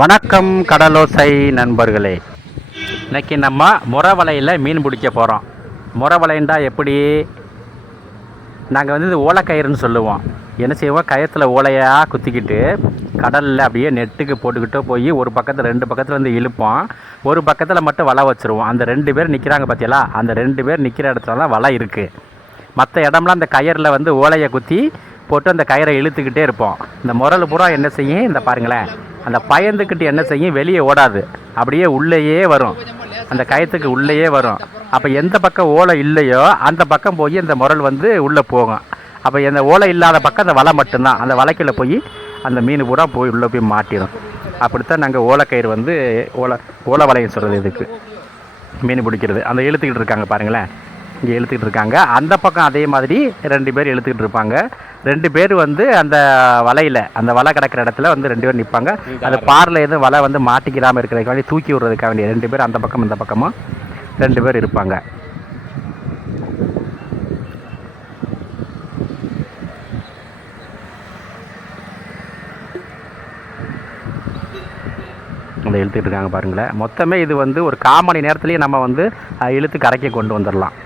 வணக்கம் கடலோசை நண்பர்களே. இன்றைக்கி நம்ம முறை வலையில் மீன் பிடிக்க போகிறோம். முறை வலைண்டா எப்படி? நாங்கள் வந்து இது ஓலைக்கயிறுன்னு சொல்லுவோம். என்ன செய்வோம், கயத்தில் ஓலையாக குத்திக்கிட்டு கடலில் அப்படியே நெட்டுக்கு போட்டுக்கிட்டோ போய் ஒரு பக்கத்தில் 2 பக்கத்தில் வந்து இழுப்போம். ஒரு பக்கத்தில் மட்டும் வலை வச்சுருவோம். அந்த 2 பேர் நிற்கிறாங்க பார்த்தீங்களா, அந்த 2 பேர் நிற்கிற இடத்துல தான் வலை இருக்குது. மற்ற இடம்லாம் அந்த கயிறில் வந்து ஓலையை குத்தி போட்டு அந்த கயிறை இழுத்துக்கிட்டே இருப்போம். இந்த முரல் பூரா என்ன செய்யும், இந்த பாருங்களேன், அந்த பயந்துக்கிட்டு என்ன செய்யும், வெளியே ஓடாது, அப்படியே உள்ளேயே வரும், அந்த கயத்துக்கு உள்ளேயே வரும். அப்போ எந்த பக்கம் ஓலை இல்லையோ அந்த பக்கம் போய் இந்த முரல் வந்து உள்ளே போகும். அப்போ இந்த ஓலை இல்லாத பக்கம் அந்த வலை மட்டும்தான், அந்த வலைக்குள்ளே போய் அந்த மீன் பூரா போய் உள்ளே போய் மாட்டிடும். அப்படித்தான் நாங்கள் ஓலைக்கயிறு வந்து ஓலை வலையை சொல்கிறது. இதுக்கு மீன் பிடிக்கிறது அந்த இழுத்துக்கிட்டு இருக்காங்க பாருங்களேன், இங்கே இழுத்துக்கிட்டு இருக்காங்க. அந்த பக்கம் அதே மாதிரி 2 பேர் இழுத்துக்கிட்டு இருப்பாங்க. 2 பேர் வந்து அந்த வலையில், அந்த வலை கிடக்கிற இடத்துல வந்து 2 பேர் நிற்பாங்க. அது பாரில் எதுவும் வலை வந்து மாட்டிக்கிறாமல் இருக்கிறதுக்கு வேண்டி, தூக்கி விடுறதுக்காக வேண்டிய 2 பேர் அந்த பக்கம் இந்த பக்கமும் 2 பேர் இருப்பாங்க. அந்த இழுத்துக்கிட்டு இருக்காங்க பாருங்களேன். மொத்தமே இது வந்து ஒரு 1/4 மணி நேரத்துலேயே நம்ம வந்து இழுத்து கரைக்க கொண்டு வந்துடலாம்.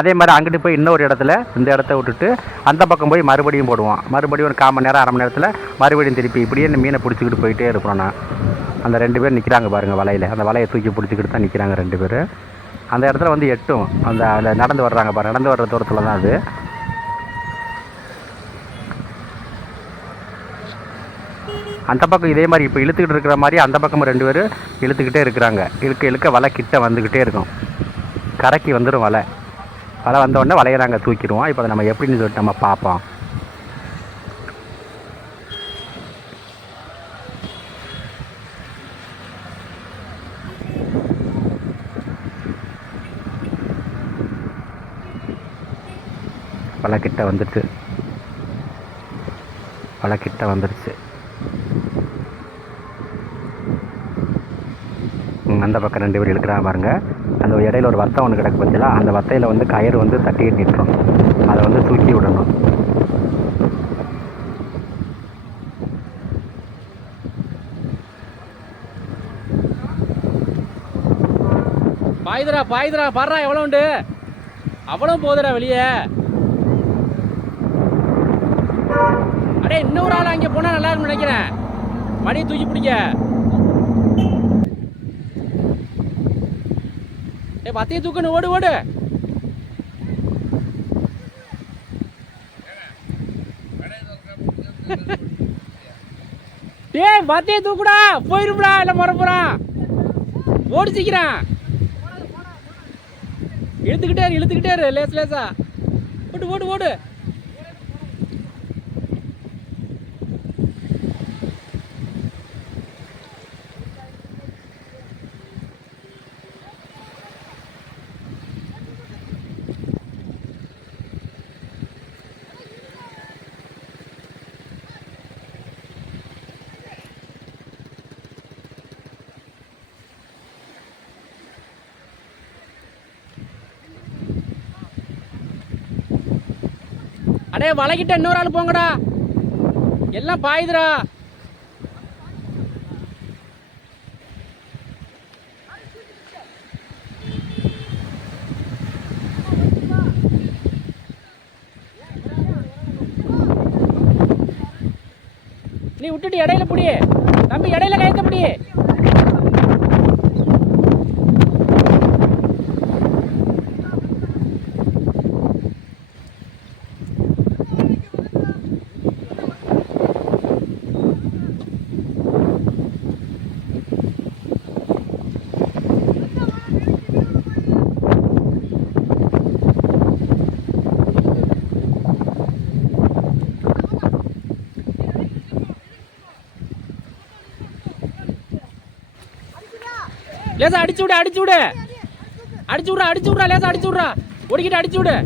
அதே மாதிரி அங்கிட்டு போய் இன்னொரு இடத்துல இந்த இடத்த விட்டுட்டு அந்த பக்கம் போய் மறுபடியும் போடுவோம். மறுபடியும் ஒரு 1/4 மணி நேரம் 1/2 மணி நேரத்தில் மறுபடியும் திருப்பி இப்படியே இந்த மீனை பிடிச்சிக்கிட்டு போயிட்டே இருப்போம். நான் அந்த 2 பேர் நிற்கிறாங்க பாருங்கள் வலையில், அந்த வலையை தூக்கி பிடிச்சிக்கிட்டு தான் நிற்கிறாங்க 2 பேர். அந்த இடத்துல வந்து எட்டும், அந்த நடந்து வர்றாங்க பாருங்கள், நடந்து வர்ற தூரத்தில் தான் அது. அந்த பக்கம் இதே மாதிரி இப்போ இழுத்துக்கிட்டு இருக்கிற மாதிரி அந்த பக்கம் 2 பேர் இழுத்துக்கிட்டே இருக்கிறாங்க. இழுக்க வலை கிட்ட வந்துக்கிட்டே இருக்கும், கரைக்கு வந்துடும் வலை. வலை வந்தோடனே வலையை நாங்கள் தூக்கிடுவோம். இப்போ அதை நம்ம எப்படின்னு சொல்லிட்டு நம்ம பார்ப்போம். வலை கிட்ட வந்துடுச்சு, வலை கிட்ட வந்துடுச்சு. அந்த பக்கம் 2 பேர் இழுக்கிறாங்க பாருங்கள். அந்த இடையில ஒரு வத்தை ஒன்று கிடக்கு பார்த்தீங்களா, அந்த வத்தையில் வந்து கயிறு வந்து தட்டிக்கிட்டு நிற்கும், அதை வந்து தூக்கி விடணும். பாயுதுரா பாயுதுரா, பாடுறா எவ்வளோ உண்டு, அவ்வளோ போகுதுடா வெளியே. அடே இன்னொரு ஆள் அங்கே போனால் நல்லா இருக்கும்னு நினைக்கிறேன். மடியை தூக்கி பிடிக்க. ஏ பத்தையை தூக்கணும், ஓடு ஓடு. டேய் பத்தையை தூக்குடா, போயிரும்டா, இல்லை மறப்புறான். ஓடு சீக்கிரம், இழுத்துக்கிட்டே இரு லேசா லேசா. ஓடு ஓடு ஓடு. அடே வலைக்கிட்ட இன்னொரு ஆள் போங்கடா, எல்லாம் பாயுதுரா. நீ விட்டுட்டு இடையில புடி தம்பி, இடையில கயத்த புடி. லேசா அடிச்சு விடு, அடிச்சு விடு, அடிச்சு விட்றா, அடிச்சு விட்றா, லேசா அடிச்சு விட்றா, ஓடிக்கிட்டு அடிச்சு விடு.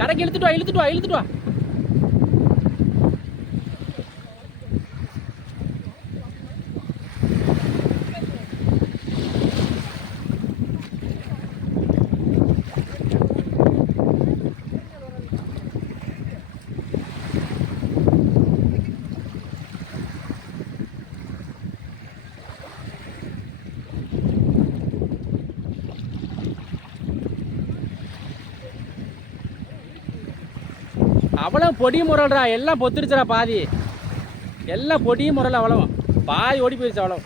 கரைக்கு இழுத்துட்டு வா, இழுத்துட்டு வா, இழுத்துட்டு வா. அவ்வளோ பொடி முரல்றா, எல்லாம் பொத்துருச்சுடா பாதி. எல்லாம் பொடி முரல் அவ்வளோ பாதி ஓடி போயிடுச்சு அவ்வளோ.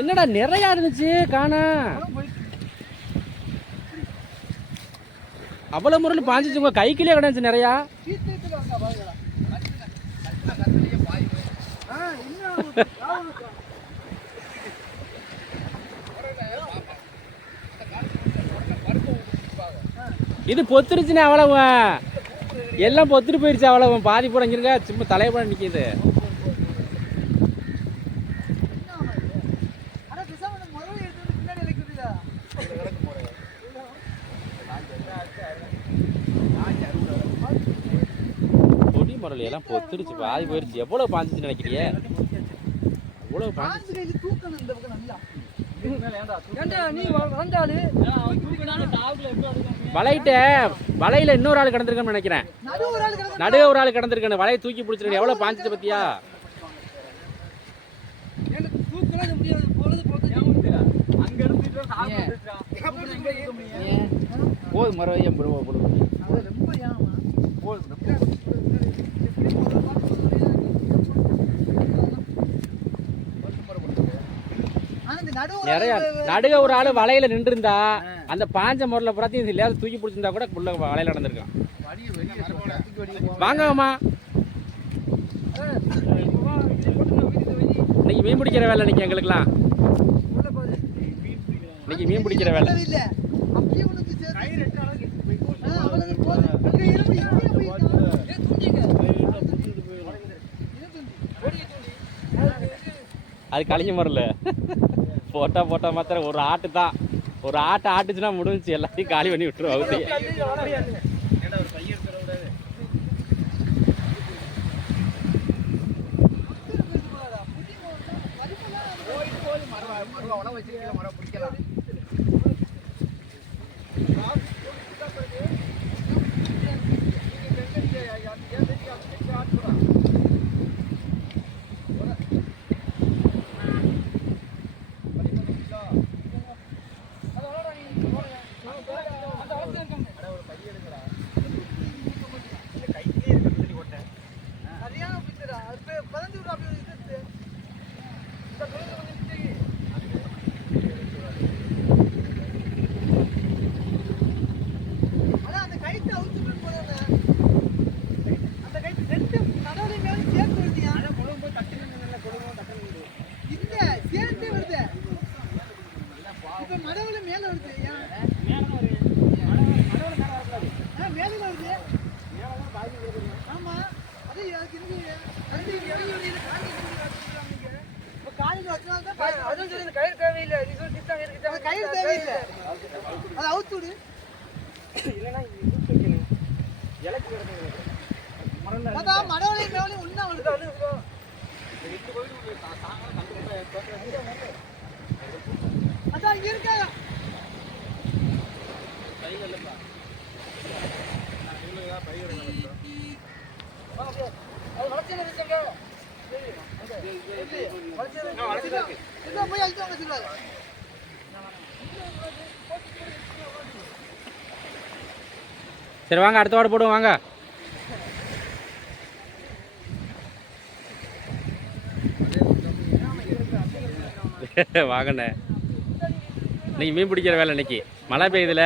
என்னடா நிறையா இருந்துச்சு காணா. அவ்வளோ முரல் பாஞ்சிச்சு உங்க கைக்குள்ளே கிடந்துச்சு நிறையா. இது பொத்துருச்சுன்னு அவ்வளவு எல்லாம் பொத்துட்டு போயிடுச்சு அவ்வளவு. பாதி போட இங்கிருங்க சும்மா தலைய போட நிற்கிது. பொடி முரளி எல்லாம் பொத்துருச்சு பாதி போயிடுச்சு. எவ்வளவு பாஞ்சிச்சு நினைக்கிறியே? அவ்வளவு பாஞ்சிச்சு. வலையில இன்னொரு ஆள் கிடந்திருக்கேன்னு நினைக்கிறேன். நடுவே ஒரு ஆள் கிடந்திருக்கேன். வலையை தூக்கி பிடிச்சிருக்கேன். எவ்வளவு பாஞ்சிச்சு பத்தியா? போதும் மறுபடியும் நிறைய நடுக ஒரு ஆளு வலையில நின்று இருந்தா அந்த பாஞ்ச முறையில பிராத்தி இல்லையா தூக்கி பிடிச்சிருந்தா கூட உள்ள வலையில நடந்திருக்கான். வாங்கம்மா, இன்னைக்கு மீன் பிடிக்கிற வேலை. இன்னைக்கு எங்களுக்குலாம் இன்னைக்கு மீன் பிடிக்கிற வேலை. அது கழிஞ்ச முறையில போட்டா மாத்திரம் ஒரு ஆட்டு தான். ஒரு ஆட்டை ஆட்டுச்சுன்னா முடிஞ்சிச்சு, எல்லாத்தையும் காலி பண்ணி விட்டுருவோம். சரி வாங்க, அடுத்த வாரம் போடுவோம் வாங்க. வாங்கண்ணே, இன்னைக்கு மீன் பிடிக்கிற வேலை. இன்னைக்கு மழை பெய்யுதுல.